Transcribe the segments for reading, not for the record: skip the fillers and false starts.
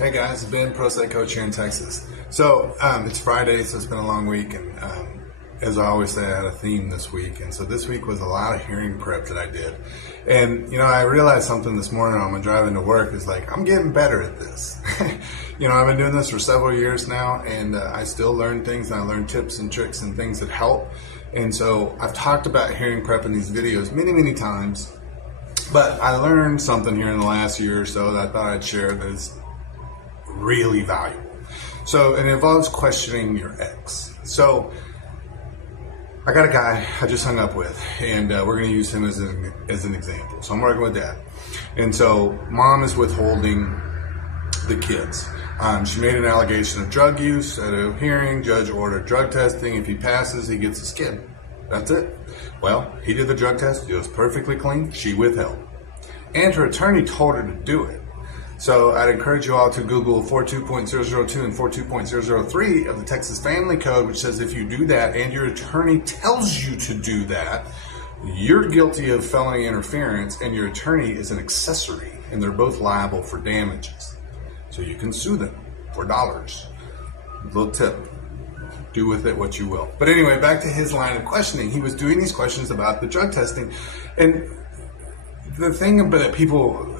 Hey guys, Ben, Pro State Coach here in Texas. So it's Friday, so it's been a long week, and as I always say, I had a theme this week, and so this week was a lot of hearing prep that I did. And I realized something this morning on my drive into work is like, I'm getting better at this. I've been doing this for several years now, and I still learn things, and I learn tips and tricks and things that help. And so I've talked about hearing prep in these videos many times, but I learned something here in the last year or so that I thought I'd share that is really valuable. So it involves questioning your ex. So I got a guy I just hung up with, and we're going to use him as an example. So I'm working with dad, and so mom is withholding the kids. She made an allegation of drug use at a hearing. Judge ordered drug testing. If he passes, he gets his kid. That's it. Well, he did the drug test. It was perfectly clean. She withheld, and her attorney told her to do it. So I'd encourage you all to Google 42.002 and 42.003 of the Texas Family Code, which says if you do that and your attorney tells you to do that, you're guilty of felony interference and your attorney is an accessory, and they're both liable for damages. So you can sue them for dollars. Little tip. Do with it what you will. But anyway, back to his line of questioning. He was doing these questions about the drug testing. And the thing about people...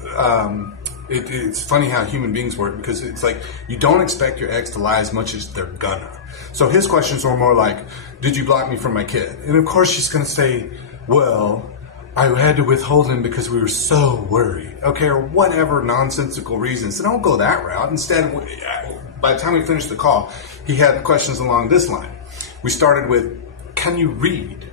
It's funny how human beings work, because it's like you don't expect your ex to lie as much as they're gonna. So his questions were more like, did you block me from my kid? And of course she's gonna say, well, I had to withhold him because we were so worried. Okay, or whatever nonsensical reason. So don't go that route. Instead, by the time we finished the call, he had questions along this line. We started with, can you read?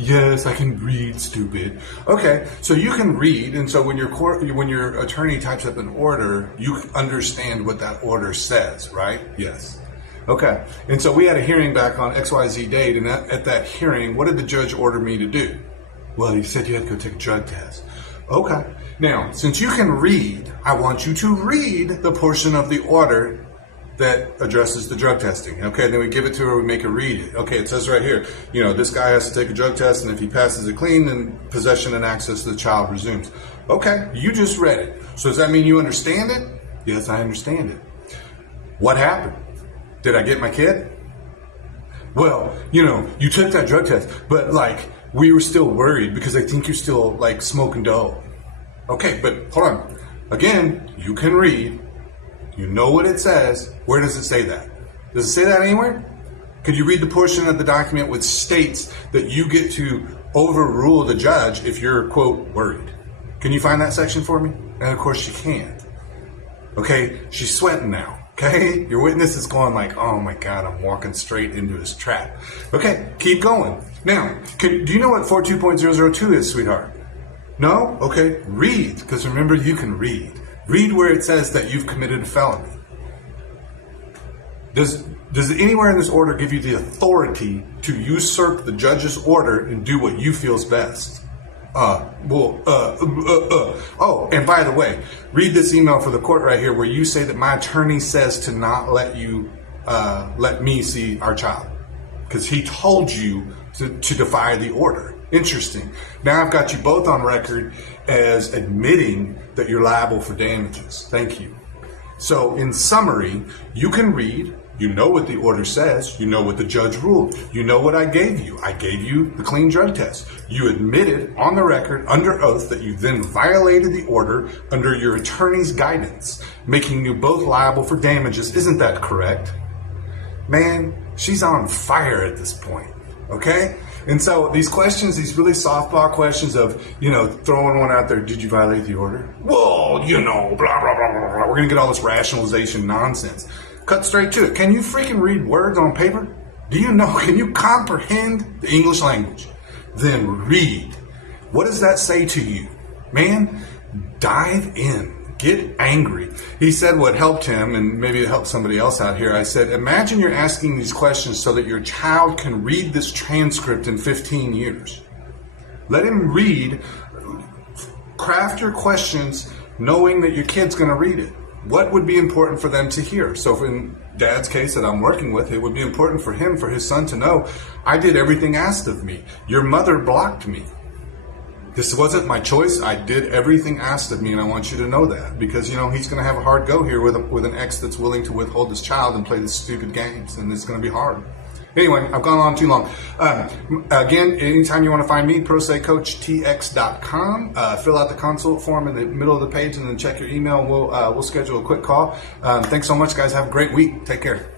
Yes, I can read, stupid. Okay, so you can read, and so when your attorney types up an order, you understand what that order says, right? Yes. Okay, and so we had a hearing back on XYZ date, and at that hearing, what did the judge order me to do? Well, he said you had to go take a drug test. Okay, now, since you can read, I want you to read the portion of the order that addresses the drug testing. Okay, then we give it to her, we make her read it. Okay, it says right here, this guy has to take a drug test, and if he passes it clean, then possession and access to the child resumes. Okay, you just read it. So does that mean you understand it? Yes, I understand it. What happened? Did I get my kid? Well, you took that drug test, but we were still worried because I think you're still smoking dope. Okay, but hold on. Again, you can read. You know what it says. Where does it say that? Does it say that anywhere? Could you read the portion of the document which states that you get to overrule the judge if you're, quote, worried? Can you find that section for me? And of course you can't. Okay, she's sweating now. Okay, your witness is going like, oh my God, I'm walking straight into his trap. Okay, keep going. Now, do you know what 42.002 is, sweetheart? No? Okay, read, because remember, you can read. Read where it says that you've committed a felony. Does anywhere in this order give you the authority to usurp the judge's order and do what you feel is best? Oh, and by the way, read this email for the court right here where you say that my attorney says to not let me see our child because he told you to defy the order. Interesting. Now I've got you both on record as admitting that you're liable for damages. Thank you. So in summary, you can read, you know what the order says, you know what the judge ruled, you know what I gave you. I gave you the clean drug test. You admitted on the record under oath that you then violated the order under your attorney's guidance, making you both liable for damages. Isn't that correct? Man, she's on fire at this point. Okay? And so these questions, these really softball questions of, throwing one out there, did you violate the order? Well, blah, blah, blah, blah, blah. We're going to get all this rationalization nonsense. Cut straight to it. Can you freaking read words on paper? Can you comprehend the English language? Then read. What does that say to you? Man, dive in. Get angry. He said what helped him, and maybe it helped somebody else out here. I said, imagine you're asking these questions so that your child can read this transcript in 15 years. Let him read. Craft your questions knowing that your kid's going to read it. What would be important for them to hear? So in Dad's case that I'm working with, it would be important for his son to know, I did everything asked of me. Your mother blocked me. This wasn't my choice. I did everything asked of me, and I want you to know that, because, you know, he's going to have a hard go here with an ex that's willing to withhold his child and play these stupid games, and it's going to be hard. Anyway, I've gone on too long. Again, anytime you want to find me, prosecoachtx.com. Fill out the consult form in the middle of the page, and then check your email. We'll schedule a quick call. Thanks so much, guys. Have a great week. Take care.